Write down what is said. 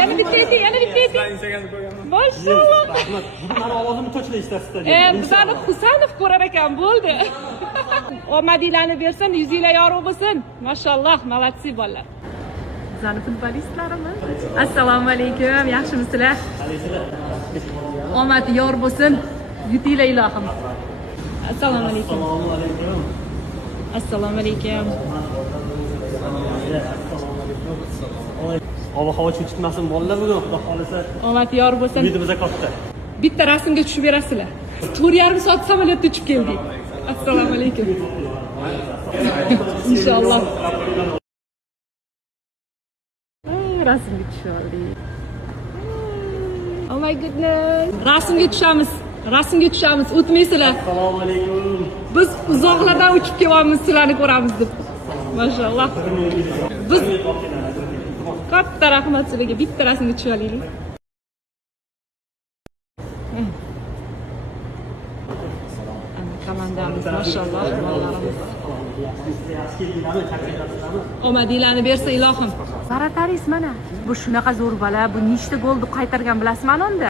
Yana bitta ayting, yana bitta ayting. Instagramda ko'rganman. Mashalloh. Rahmat. Mani ovozimni to'chila eshitasiz. Bizani Husanov ko'rar ekan, bo'ldi. Omadinglarni bersin, yuzinglar yorug' bo'lsin. Mashalloh, молодцы bolalar. Bizani futbolistlarimiz. Assalomu alaykum, yaxshimisizlar? Omad yor bo'lsin. Yutinglar ilohim. Assalomu alaykum. Assalomu alaykum. Assalomu alaykum. Havo chiqmasin bolalar bugun xudo xolisa. Omad yor bo'lsin. Umidimiz katta. Bitta rasmga tushib berasizlar. 4,5 soat samolyotda uchib keldik. Assalomu alaykum. Inshaalloh. Rasmga tushib oldik. Oh my goodness. Rasmga tushamiz. Rasmga tushamiz. O'tmaysizlar. Assalomu alaykum. Biz uzoqlardan uchib kelyapmiz, sizlarni ko'ramiz deb. Mashalloh. Biz katta rahmat sizlarga. Bitta rasmga tushib olaylik. Komandamiz, mashalloh, bolalarimiz. Omadinglarni bersa ilohim. Zarataris mana. Bu shunaqa zo'r bola, bu nechta golni qaytargan bilasizmi unda?